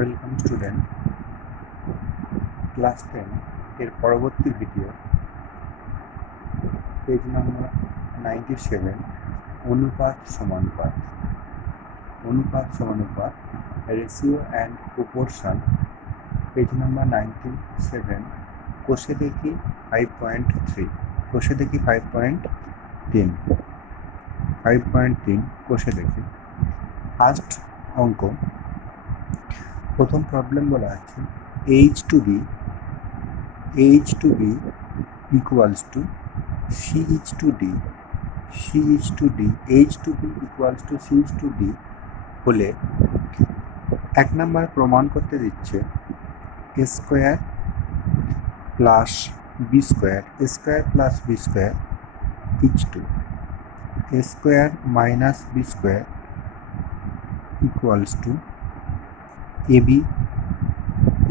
Welcome student, class 10 এর পরবর্তী video page number 97 অনুপাত সমানুপাত ratio and proportion page number 97 কোষে দেখি 5.3 কোষে দেখি। ফার্স্ট অঙ্ক, প্রথম প্রবলেম বলা আছে H2B equals to CH2D H2B equals to CH2D হলে এক নাম্বার প্রমাণ করতে দিচ্ছে a square plus B square each to a square minus B square equals to AB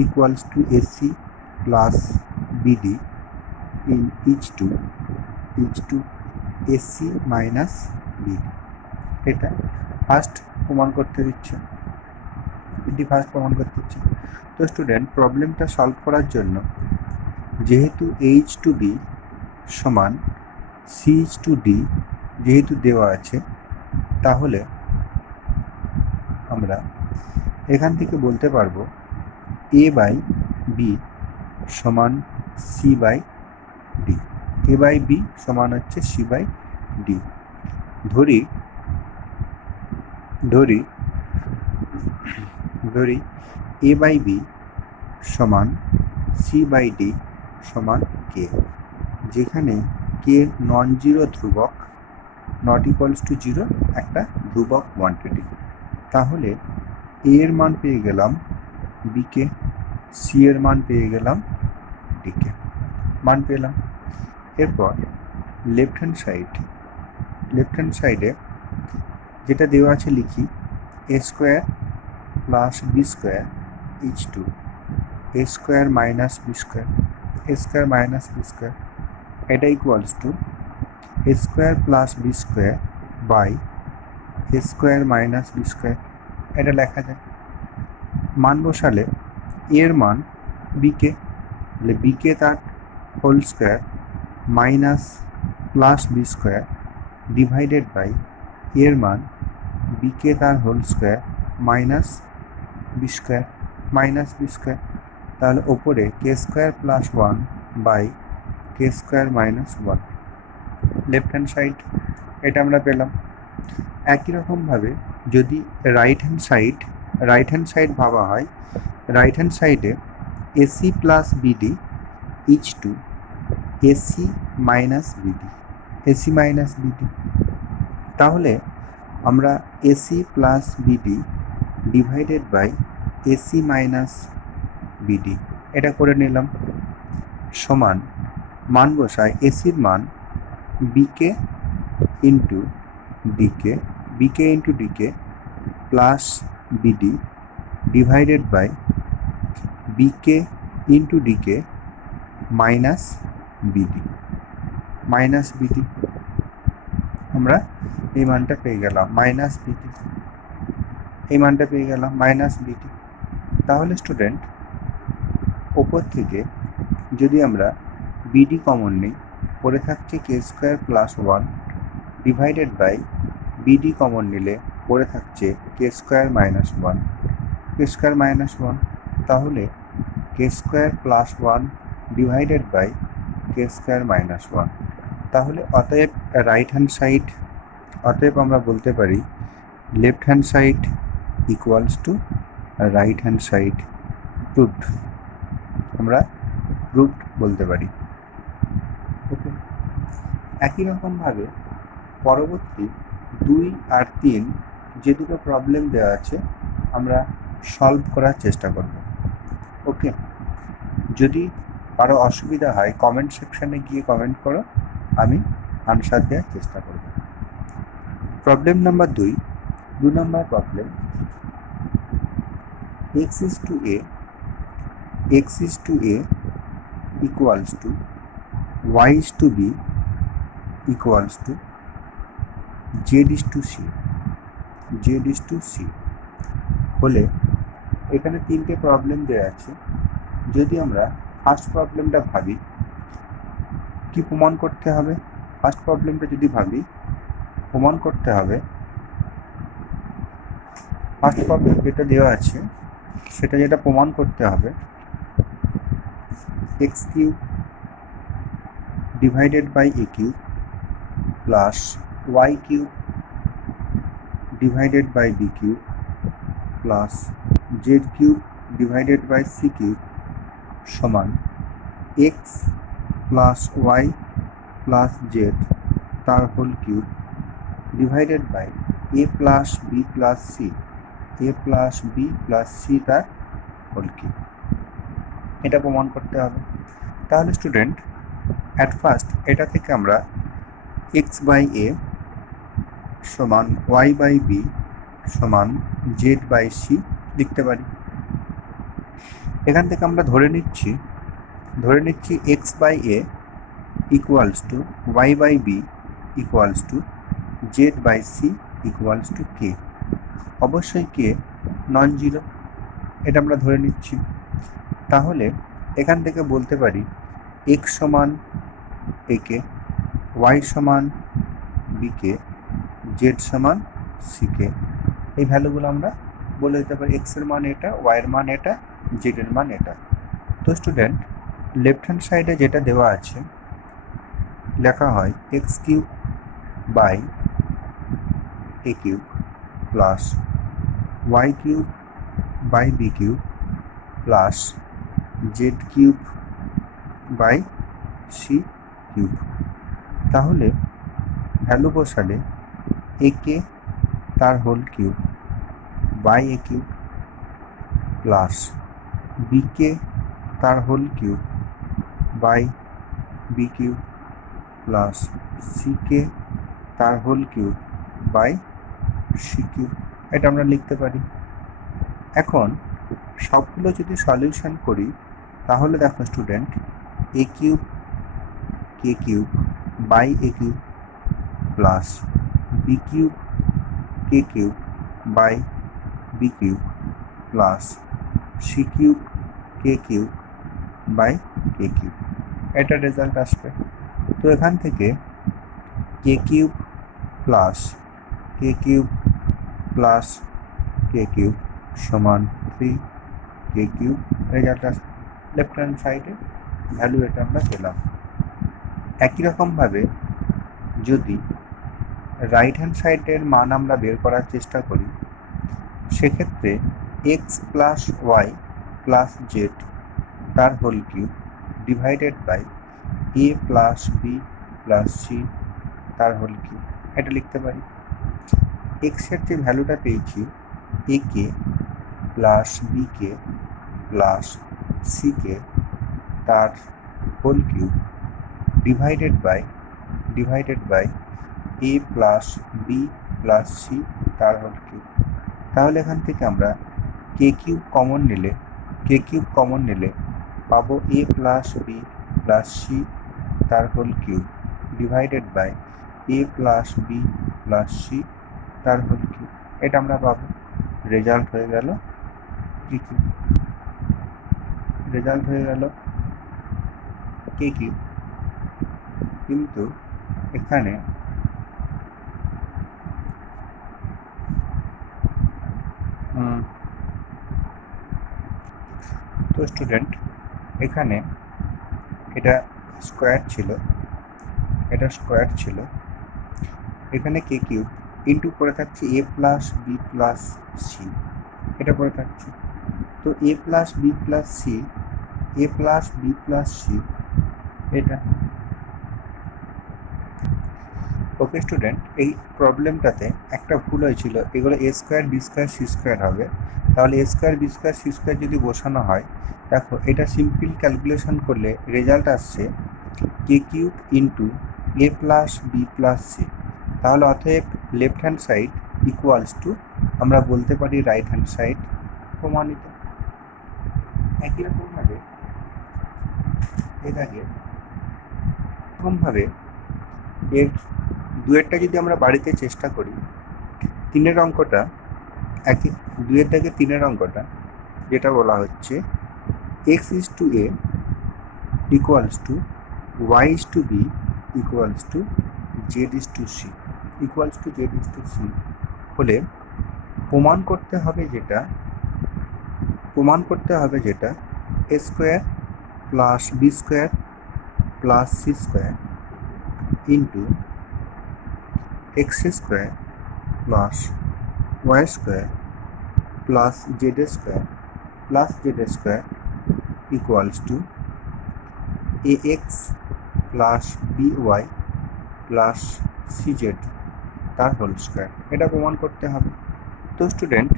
equals to AC plus BD in each to AC minus BD। এটা first প্রমাণ করতে দিচ্ছে, তো স্টুডেন্ট প্রবলেমটা সলভ করার জন্য যেহেতু H2B সমান CH2D যেহেতু দেওয়া আছে, তাহলে আমরা এখান থেকে বলতে পারবো A বাই বি সমান C by D. A by B সমান হচ্ছে সি বাই ডি। ধরি এ বাই বি সমান সি বাই ডি সমান কে, যেখানে কে নন জিরো ধ্রুবক, নট ইকুয়ালস টু জিরো, একটা ধ্রুবক কোয়ান্টিটি। তাহলে এ এর মান পেয়ে গেলাম বিকে, সি এর মান পেয়ে গেলাম ডিকে, মান পেলাম। এরপর লেফট হ্যান্ড সাইডে যেটা দেওয়া আছে লিখি A square plus B square each to A square minus B square, এটা equals to A square plus B square by A square minus B square. এটা লেখা যায়। মান বসালে এর মান বিকে, বিকে তার whole square minus plus B square divided by এর মান বিকে তার whole square minus B square. তাহলে ওপরে K square plus 1 by K square minus 1। Left hand side এটা আমরা পেলাম। একই রকমভাবে যদি রাইট হ্যান্ড সাইড ভাবা হয়, রাইট হ্যান্ড সাইডে AC plus BD is to AC minus BD, তাহলে আমরা AC plus BD divided by AC minus BD এটা করে নিলাম, সমান মান বসায় এসির মান BK into DK plus BD divided by BK into DK minus BD. আমরা এই মানটা পেয়ে গেলাম মাইনাস বিডি। তাহলে স্টুডেন্ট ওপর থেকে যদি আমরা বিডি কমন নিই, পড়ে থাকছে K square plus 1 divided by BD common নিলে পড়ে থাকছে কে স্কোয়ার মাইনাস 1, তাহলে K square plus 1 divided by K square minus 1। তাহলে অতএব আমরা বলতে পারি left hand side equals to right hand side proved, আমরা প্রুভড বলতে পারি। ওকে, একই রকমভাবে পরবর্তী 2 আর 3 যে দুটো প্রবলেম দেওয়া আছে আমরা সলভ করার চেষ্টা করব। ওকে, যদি কারো অসুবিধা হয় কমেন্ট সেকশনে গিয়ে কমেন্ট করো, আমি আনসার দেওয়ার চেষ্টা করব। Problem number 2 number problem, x is to a equals to y is to b equals to z is to c হলে এখানে তিনটে প্রবলেম দেওয়া আছে। যদি আমরা ফার্স্ট প্রবলেমটা ভাবি, কি প্রমাণ করতে হবে? ফার্স্ট প্রবলেমটা যদি ভাবি, প্রমাণ করতে হবে, ফার্স্ট প্রবলেম যেটা দেওয়া আছে সেটা যেটা প্রমাণ করতে হবে, X cube divided by A cube plus Y cube divided by B cube plus Z cube divided by C cube সমান X plus Y plus Z তার whole cube divided by A plus B plus C, A plus B plus C তার whole cube. এটা প্রমাণ করতে হবে। তাহলে student, at first এটা থেকে আমরা এক্স বাই এ সমান ওয়াই বাই বি সমান জেড বাই সি লিখতে পারি। এখান থেকে আমরা ধরে নিচ্ছি X by A equals to Y by B equals to Z by C equals to K. অবশ্যই কে নন জিরো, এটা আমরা ধরে নিচ্ছি। তাহলে এখান থেকে বলতে পারি এক্স সমান এ কে, ওয়াই সমান বি কে, জেড সমান সি কে। এই ভ্যালুগুলো আমরা বলে দিতে পারি, এক্স এর মান এটা, ওয়াই এর মান এটা, জেড এর মান এটা। তো স্টুডেন্ট, লেফট হ্যান্ড সাইডে যেটা দেওয়া আছে লেখা হয় X cube by A cube plus Y cube by B cube plus Z cube by C cube. তাহলে ভ্যালু বসালে এ কে তার whole cube by A cube plus B K তার whole cube by B cube plus C K তার whole cube by C cube, এটা আমরা লিখতে পারি। এখন সবগুলো যদি সলিউশন করি তাহলে দেখো student, A cube K cube by A cube plus B cube K cube by B cube plus C cube K cube by K cube, এটা রেজাল্ট আসবে। তো এখান থেকে কে কিউব প্লাস কে কিউব প্লাস কে cube সমান 3 K cube result আসবে। Left hand সাইডে value এটা আমরা পেলাম। একই রকমভাবে যদি রাইট হ্যান্ড সাইডের মান আমরা বের করার চেষ্টা করি, সেক্ষেত্রে X plus Y plus Z তার whole cube divided by A plus B plus C তার হোল কিউব, এটা লিখতে পারি। এক্সের যে ভ্যালুটা পেয়েছি A K plus B K plus C K তার whole cube divided by A plus B plus C তার হোল কিউব। তাহলে এখান থেকে আমরা কে কিউব কমন নিলে পাবো A plus B plus C তার whole cube divided by A plus B plus C তার হোল কিউব, এটা আমরা পাবো। রেজাল্ট হয়ে গেল কি কিউব, রেজাল্ট হয়ে গেল কে কিউব। কিন্তু এখানে তো স্টুডেন্ট, এখানে এটা স্কোয়ার ছিল, এখানে কে কিউব ইন্টু করে থাকছে A plus B plus C, এটা করে থাকছে। তো A plus B plus C এটা। ওকে স্টুডেন্ট, এই প্রবলেমটাতে একটা ভুল হয়েছিল, এগুলো A square B square C square হবে। তাহলে এ square B square C square যদি বসানো হয়, দেখো এটা সিম্পল ক্যালকুলেশন করলে রেজাল্ট আসছে কে কিউব ইন্টু এ প্লাস বি প্লাস সি। তাহলে অতএব left hand side equals two আমরা বলতে পারি রাইট হ্যান্ড সাইড প্রমাণিত। একই রকমভাবে এর দুয়েরটা যদি আমরা বাড়িতে চেষ্টা করি, তিনের অঙ্কটা দুয়ের দাগে তিনের অঙ্কটা যেটা বলা হচ্ছে x is to a equals to y is to b equals to z is to c equals to z is to c হলে প্রমাণ করতে হবে যেটা a square plus B square plus C square into x square plus Y square plus Z square equals to A x plus B Y plus C Z তার whole square. এটা প্রমাণ করতে হবে। তো স্টুডেন্ট,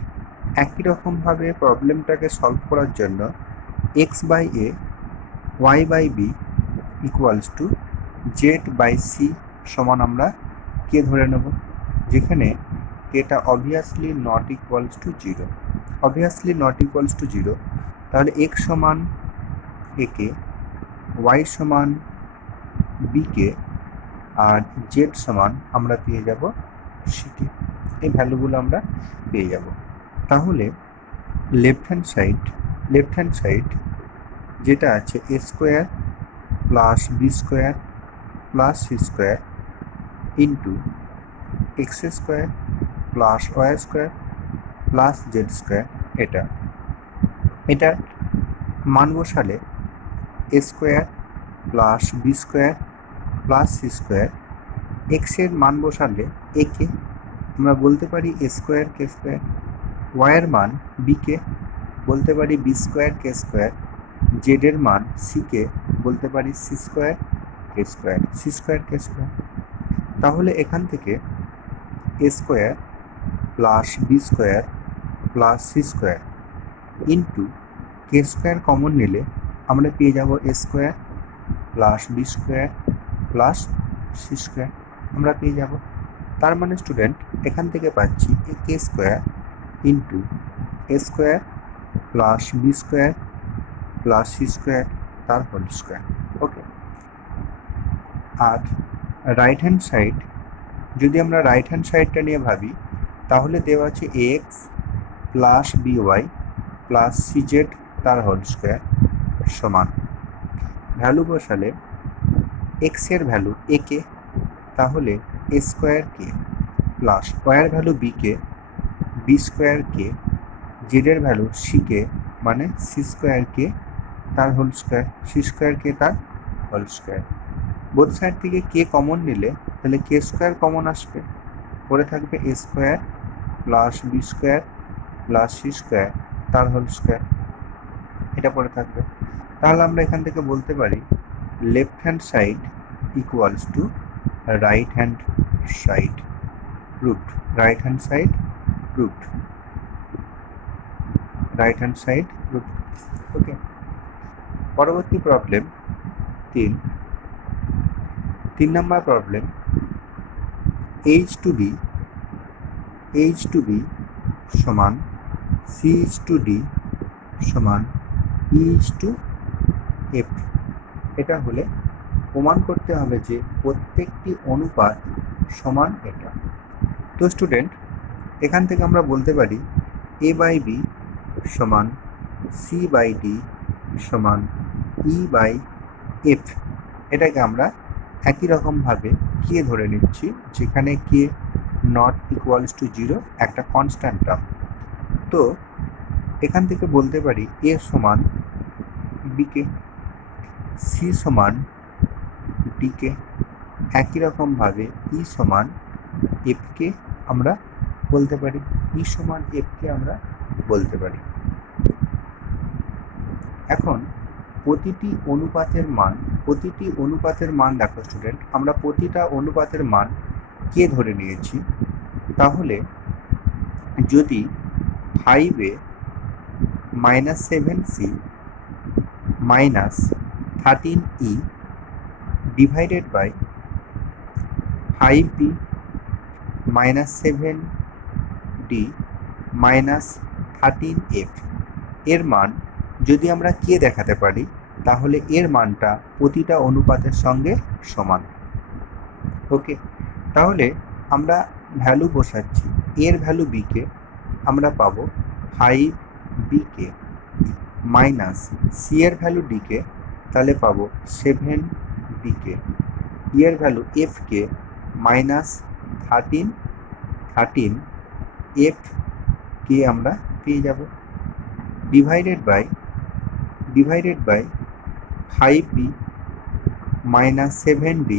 একই রকমভাবে প্রবলেমটাকে সলভ করার জন্য X by A Y by B equals to Z by C সমান আমরা কে ধরে নেব, যেখানে এটা obviously not equals to zero. তাহলে এক্স সমান এ কে, ওয়াই সমান বি কে, আর জেড সমান আমরা পেয়ে যাব সি কে। এই ভ্যালুগুলো আমরা পেয়ে যাব। তাহলে লেফট হ্যান্ড সাইড যেটা আছে a square plus B square plus C square into x square plus Y square plus Z square, এটার মান বসালে a square plus B square plus C square, এক্সের মান বসালে এ কে আমরা বলতে পারি এ স্কোয়ার কে স্কোয়ার, ওয়াইয়ের মান বি কে বলতে পারি বি স্কোয়ার কে স্কোয়ার, জেডের মান সি কে বলতে পারি সি স্কোয়ার কে স্কোয়ার। তাহলে এখান থেকে a square plus B square plus C square into k square common নিলে আমরা পেয়ে যাব a square plus B square plus C square আমরা পেয়ে যাব। তার মানে স্টুডেন্ট, এখান থেকে পাচ্ছি এ k square into a square plus B square plus C square তার হোল স্কোয়ার। ওকে, আর রাইট হ্যান্ড সাইড, যদি আমরা রাইট হ্যান্ড সাইডটা নিয়ে ভাবি, তাহলে দেওয়া আছে a x plus B Y plus C Z তার হোল স্কোয়ার সমান ভ্যালু বসালে এক্সের ভ্যালু এ কে, তাহলে এ স্কোয়ার কে প্লাস ওয়াইয়ের value b k, b square k, জেডের ভ্যালু সি কে মানে সি স্কোয়ার কে তার whole square, C square k তার হোল স্কোয়ার। বোথ সাইড থেকে কে কমন নিলে তাহলে কে স্কোয়ার কমন আসবে, পরে থাকবে a square plus B square plus C square তার হোল স্কোয়ার, এটা পরে থাকবে। তাহলে আমরা এখান থেকে বলতে পারি left hand side equals to right hand side root. Okay, পরবর্তী problem 3 number problem, h to b সমান c to d সমান e to f। এটা হলে প্রমাণ করতে হবে যে প্রত্যেকটি অনুপাত সমান এটা। তো স্টুডেন্ট, এখান থেকে আমরা বলতে পারি a বাই বি সমান c বাই ডি সমান e বাই এফ। এটাকে আমরা একই রকমভাবে কে ধরে নিচ্ছি, যেখানে কে নট ইকুয়ালস টু জিরো একটা কনস্ট্যান্ট টার্ম। তো এখান থেকে বলতে পারি এ সমান বিকে, সি সমান ডিকে, একই রকমভাবে ই সমান এফকে আমরা বলতে পারি, আমরা বলতে পারি। এখন প্রতিটি অনুপাতের মান দেখো স্টুডেন্ট, আমরা প্রতিটা অনুপাতের মান কে ধরে নিয়েছি। তাহলে যদি 5a -7c -13e divided by 5b -7d -13f এর মান যদি আমরা কে দেখাতে পারি, তাহলে এর মানটা প্রতিটা অনুপাতের সঙ্গে সমান। ওকে, তাহলে আমরা ভ্যালু বসাচ্ছি, এর ভ্যালু বিকে আমরা পাবো 5bk মাইনাস সি এর ভ্যালু ডিকে, তাহলে পাবো 7 ডিকে। ই এর ভ্যালু এফকে মাইনাস 13 এফ কে আমরা পেয়ে যাব, divided by 5b minus 7d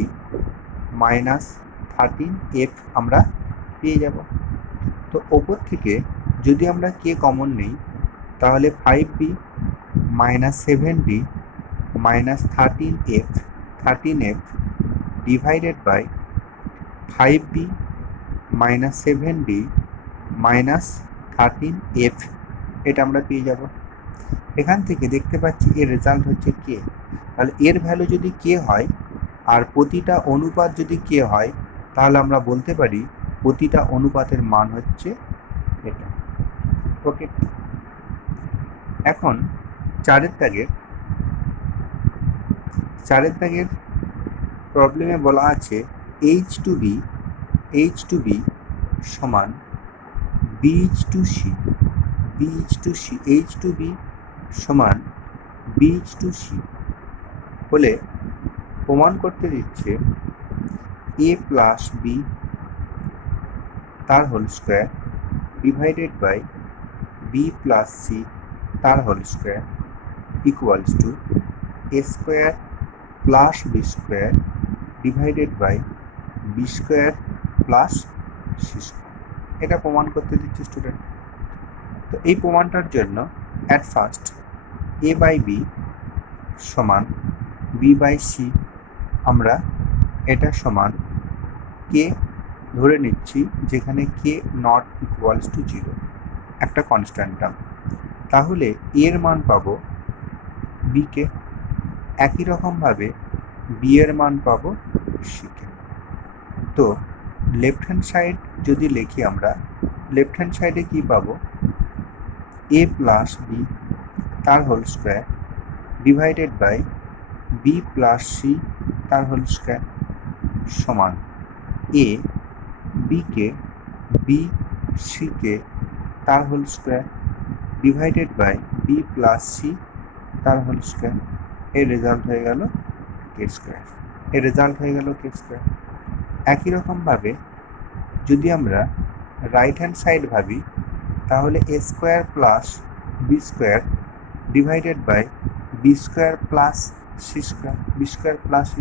minus 13f আমরা পেয়ে যাব। তো ওপর থেকে যদি আমরা কে কমন নেই, তাহলে 5b minus 7d minus 13f divided by 5b minus 7d minus 13f, এটা আমরা পেয়ে যাব। এখান থেকে দেখতে পাচ্ছি এর রেজাল্ট হচ্ছে কে, তাহলে এর ভ্যালু যদি কে হয় আর প্রতিটা অনুপাত যদি কে হয়, তাহলে আমরা বলতে পারি প্রতিটা অনুপাতের মান হচ্ছে এটা। ওকে, এখন চারের দাগের প্রবলেমে বলা আছে H2B সমান BH2C, H2B সমান BH2C হলে প্রমাণ করতে দিচ্ছে a প্লাস বি তার whole square divided by B plus C তার whole square equals to A square plus B square divided by b square plus C square. এটা প্রমাণ করতে দিচ্ছে স্টুডেন্ট। তো এই প্রমাণটার জন্য at first a by B সমান বি বাই সি, আমরা এটা সমান কে ধরে নিচ্ছি, যেখানে কে নট ইকুয়ালস টু 0, একটা কনস্ট্যান্ট টার্ম। তাহলে এর মান পাবো বিকে, একই রকমভাবে বি এর মান পাবো সিকে। তো লেফট হ্যান্ড সাইড যদি লিখি আমরা, লেফট হ্যান্ড সাইডে কি পাবো, এ প্লাস বি তার whole square divided by B plus C তার হোল স্কোয়ার সমান এ বিকে বি সিকে তার whole square divided by B plus C তার হোল স্কোয়ার। এর রেজাল্ট হয়ে গেল কে স্কোয়ার, একই রকমভাবে যদি আমরা রাইট হ্যান্ড সাইড ভাবি, তাহলে এ square plus B square divided by b square plus C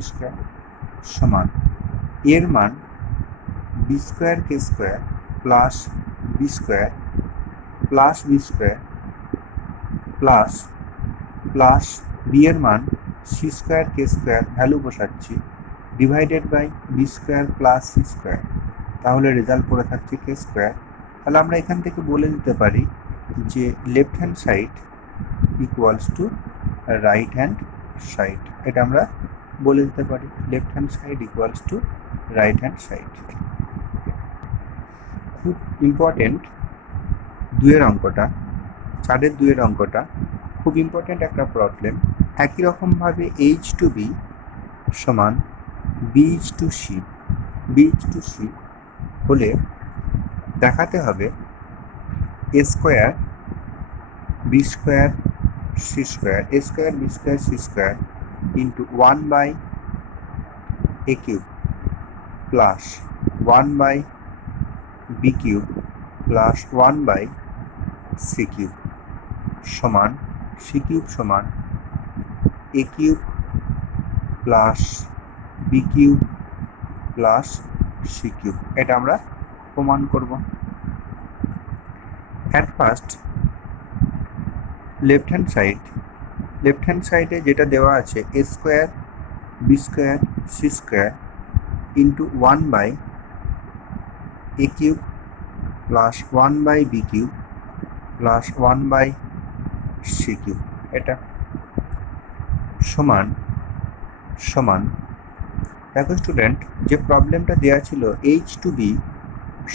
square সমান এর মান বি স্কোয়ার কে square plus B square plus B square plus b এর মান সি স্কোয়ার কে স্কোয়ার ভ্যালু বসাচ্ছি divided by b square plus C square, তাহলে result পড়ে থাকছে K square. তাহলে আমরা এখান থেকে বলে দিতে পারি যে left hand side equals to right hand side, এটা আমরা বলে দিতে পারি left hand side equals to right hand side. খুব ইম্পর্টেন্ট দুয়ের অঙ্কটা, 4-এর অঙ্কটা খুব ইম্পর্টেন্ট একটা প্রবলেম। একই রকমভাবে H2B সমান BH2C হলে দেখাতে হবে a square B square C square, a square B square C square into 1 by A cube plus 1 by B cube plus 1 by C cube সমান সি কিউব সমান a cube plus B cube plus C cube. এটা আমরা প্রমাণ করব। At first left hand সাইডে যেটা দেওয়া আছে a square B square C square into 1 by A cube plus 1 by B cube plus 1 by C cube, এটা সমান দেখো স্টুডেন্ট, যে প্রবলেমটা দেওয়া ছিল H2B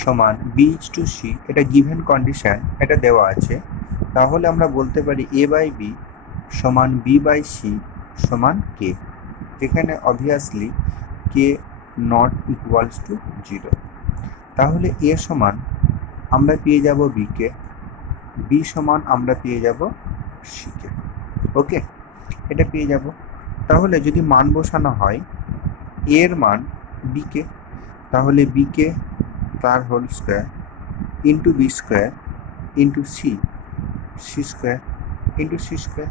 সমান BH2C, এটা গিভেন কন্ডিশন, এটা দেওয়া আছে। তাহলে আমরা বলতে পারি এ বাই বি সমান বি বাই সি সমান কে, যেখানে obviously K not equals two 0। তাহলে এ সমান আমরা পেয়ে যাব বিকে, বি সমান আমরা পেয়ে যাব সিকে। ওকে, এটা পেয়ে যাব। তাহলে যদি মান বসানো হয় এর মান বিকে, তাহলে বিকে তার whole square into B square into C square into C square.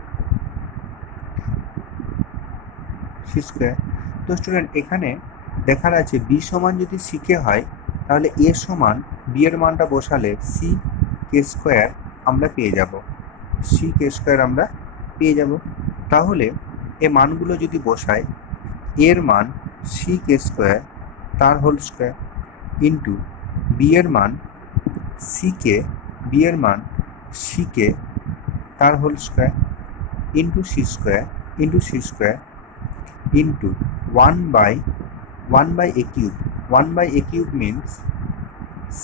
তো স্টুডেন্ট এখানে দেখার আছে বি সমান যদি সি কে হয় তাহলে এ সমান বি এর মানটা বসালে সি কে স্কোয়ার আমরা পেয়ে যাব, সি কে স্কোয়ার আমরা পেয়ে যাব। তাহলে এ মানগুলো যদি বসাই, এর মান সি কে স্কোয়ার তার হোল স্কোয়ার ইন্টু বি এর মান সি কে, বি এর মান সি কে তার whole square into C square into 1 by a cube, 1 by a cube means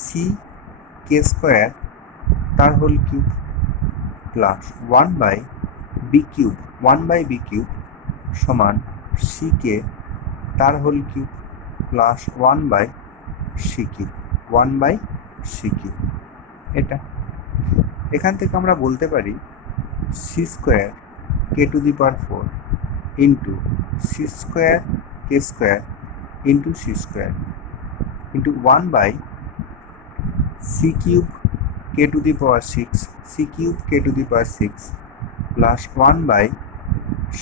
c k square তার whole cube plus 1 by b cube, 1 by b cube সমান c k তার whole cube plus 1 by c cube, 1 by c cube। এটা এখান থেকে আমরা বলতে পারি c square K to the power 4 into C square K square into C square into 1 by C cube K to the power 6, C cube K to the power 6 plus 1 by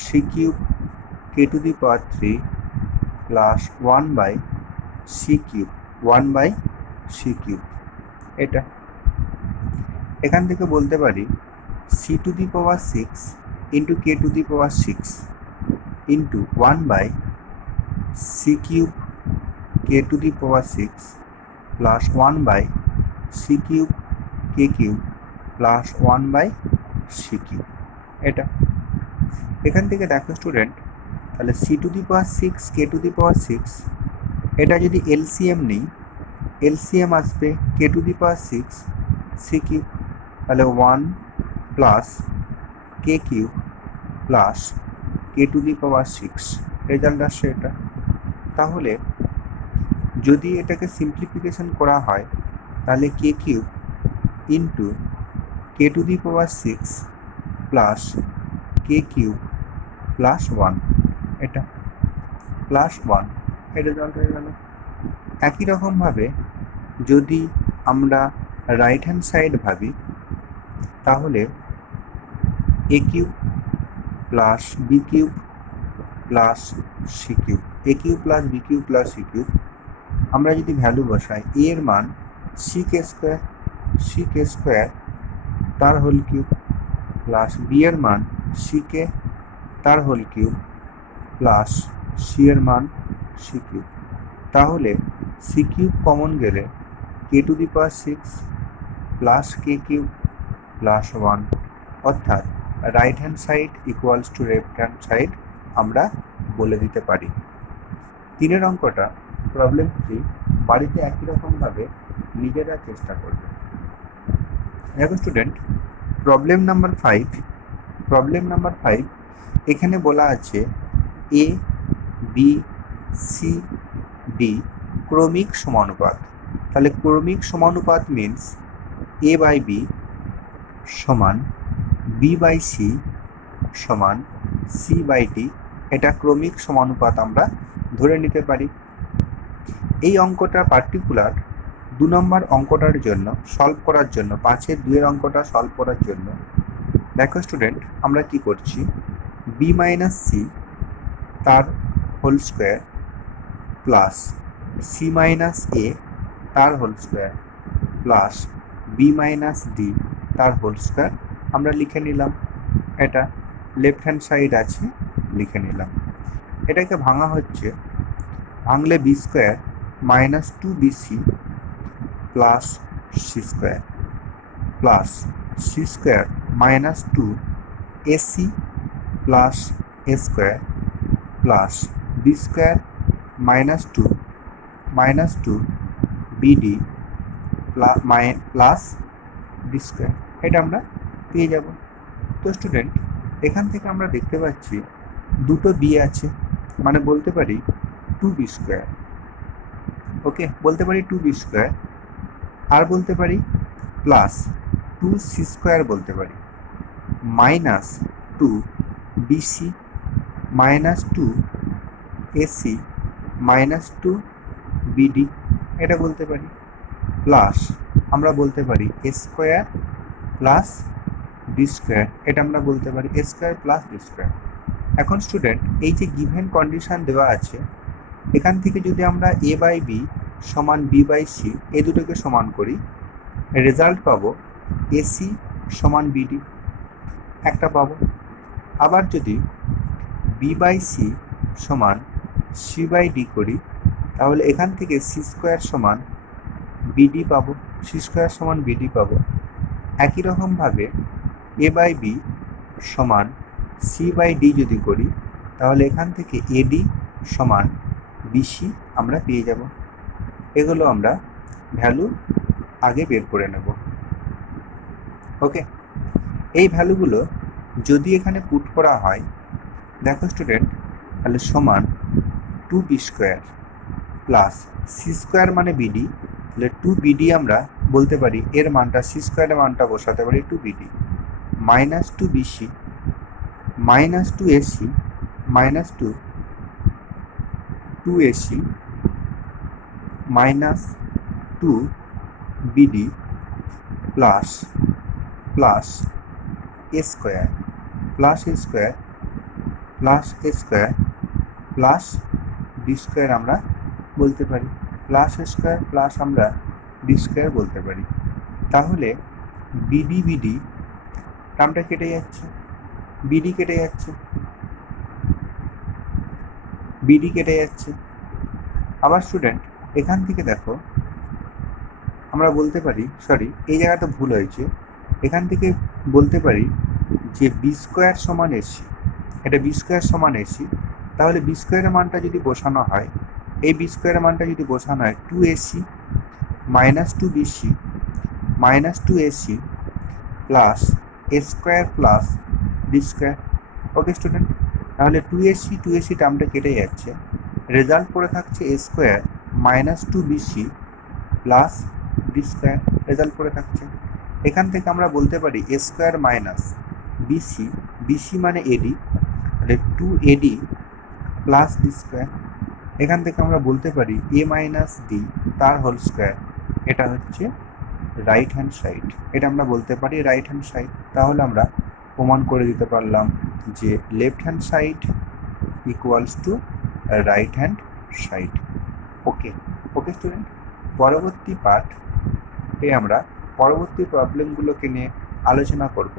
C cube K to the power 3 plus 1 by C cube, 1 by C cube. এটা এখান থেকে বলতে পারি C to the power 6 into K to the power 6 into 1 by C cube K to the power 6 plus 1 by C cube K cube plus 1 by C cube. এটা এখান থেকে দেখো student, তাহলে c to the power 6 k to the power 6, এটা যদি LCM নিই, LCM আসবে k to the power 6 C cube, তাহলে 1 plus K cube plus k to the power 6, result আসছে এটা। তাহলে যদি এটাকে সিম্পলিফিকেশন করা হয় তাহলে k cube into K to the power 6 plus K cube plus 1, এটা প্লাস 1, এই রেজাল্ট হয়ে গেল। একই রকমভাবে যদি আমরা রাইট হ্যান্ড সাইড ভাবি তাহলে a cube plus B cube plus C cube, a cube plus B cube plus C cube, আমরা যদি ভ্যালু বসাই এ এর মান সি কে স্কোয়ার তার হোল কিউব প্লাস বি এর মান সি কে তার হোল কিউব প্লাস সি এর মান সি কিউব। তাহলে সি কিউব কমন গেলে k to the power 6 plus K cube plus 1, অর্থাৎ right hand side equals to left hand side আমরা বলে দিতে পারি। 3 অঙ্কটা প্রবলেম 3 বাড়িতে একই রকমভাবে নিজেরা চেষ্টা করবে। দেখো স্টুডেন্ট, প্রবলেম নাম্বার 5 এখানে বলা আছে এ বি সি ডি ক্রমিক সমানুপাত। তাহলে ক্রমিক সমানুপাত মিনস এ বাই বি সমান বি বাই সি সমান সি বাই ডি, এটা ক্রমিক সমানুপাত আমরা ধরে নিতে পারি। এই অঙ্কটা পার্টিকুলার 2 নম্বর অঙ্কটার জন্য সলভ করার জন্য, 5-এর 2-এর অঙ্কটা সলভ করার জন্য দেখো স্টুডেন্ট আমরা কি করছি, বি মাইনাস সি তার whole square plus c minus a তার whole square plus b minus d তার হোল স্কোয়ার আমরা লিখে নিলাম। এটা লেফট হ্যান্ড সাইড আছে, লিখে নিলাম। এটাকে ভাঙা হচ্ছে, ভাঙলে b square minus 2bc plus C square plus C square minus 2ac plus a square plus B square minus 2 bd plus B square, এটা আমরা পেয়ে যাব। তো স্টুডেন্ট এখান থেকে আমরা দেখতে পাচ্ছি দুটো বি আছে, মানে বলতে পারি 2b স্কোয়ার, ওকে বলতে পারি 2b স্কোয়ার, আর বলতে পারি প্লাস 2c স্কোয়ার, বলতে পারি minus 2 BC minus two AC minus two BD এটা বলতে পারি, প্লাস আমরা বলতে পারি এ স্কোয়ার প্লাস বি স্কোয়ার, এটা আমরা বলতে পারি এ স্কোয়ার প্লাস বি স্কোয়ার। এখন স্টুডেন্ট এই যে গিভেন কন্ডিশন দেওয়া আছে, এখান থেকে যদি আমরা এ বাই বি সমান বি বাই সি এই দুটোকে সমান করি, রেজাল্ট পাবো এসি সমান বিডি একটা পাবো। আবার যদি বি বাই সি সমান সি বাই ডি করি, তাহলে এখান থেকে সি স্কোয়ার সমান বিডি পাবো, সি স্কোয়ার সমান বিডি পাবো। একই রকমভাবে এ বাই বি সমান সি বাই ডি যদি করি, তাহলে এখান থেকে এডি সমান বিসি আমরা পেয়ে যাব। এগুলো আমরা ভ্যালু আগে বের করে নেব। ওকে, এই ভ্যালুগুলো যদি এখানে পুট করা হয়, দেখো স্টুডেন্ট, তাহলে সমান two B square plus C square মানে বিডি, তাহলে টু বিডি আমরা বলতে পারি এর মানটা সি স্কোয়ারের মানটা বসাতে পারি two bd minus two bc minus two AC minus two AC minus two bd plus plus a square plus a square plus a square plus B square আমরা বলতে পারি, প্লাস এ স্কোয়ার প্লাস আমরা b square বলতে পারি। তাহলে BD BD টার্মটা কেটে যাচ্ছে, BD কেটে যাচ্ছে, বিডি কেটে যাচ্ছে। আবার স্টুডেন্ট এখান থেকে দেখো আমরা বলতে পারি, সরি এই জায়গাটা ভুল হয়েছে, এখান থেকে বলতে পারি যে বি স্কোয়ার সমান এসি, এটা বি স্কোয়ার সমান এসি। তাহলে বি স্কোয়ারের মানটা যদি বসানো হয়, এই বি স্কোয়ারের মানটা যদি বসানো হয় two AC minus two bc minus two ac plus a square plus B square. Okay student, তাহলে টু এসি টার্মটা কেটে যাচ্ছে, রেজাল্ট পড়ে থাকছে a square minus two bc plus B square result পড়ে থাকছে। এখান থেকে আমরা বলতে পারি এ স্কোয়ার মাইনাস বিসি, বিসি মানে এডি, তাহলে two ad plus d square. এখান থেকে আমরা বলতে পারি এ মাইনাস ডি তার হোল স্কোয়ার, এটা হচ্ছে রাইট হ্যান্ড সাইড, এটা আমরা বলতে পারি রাইট হ্যান্ড সাইড। তাহলে আমরা প্রমাণ করে দিতে পারলাম যে left hand side equals to right hand side. Okay okay student, পরবর্তী পার্টে আমরা পরবর্তী প্রবলেমগুলোকে নিয়ে আলোচনা করব।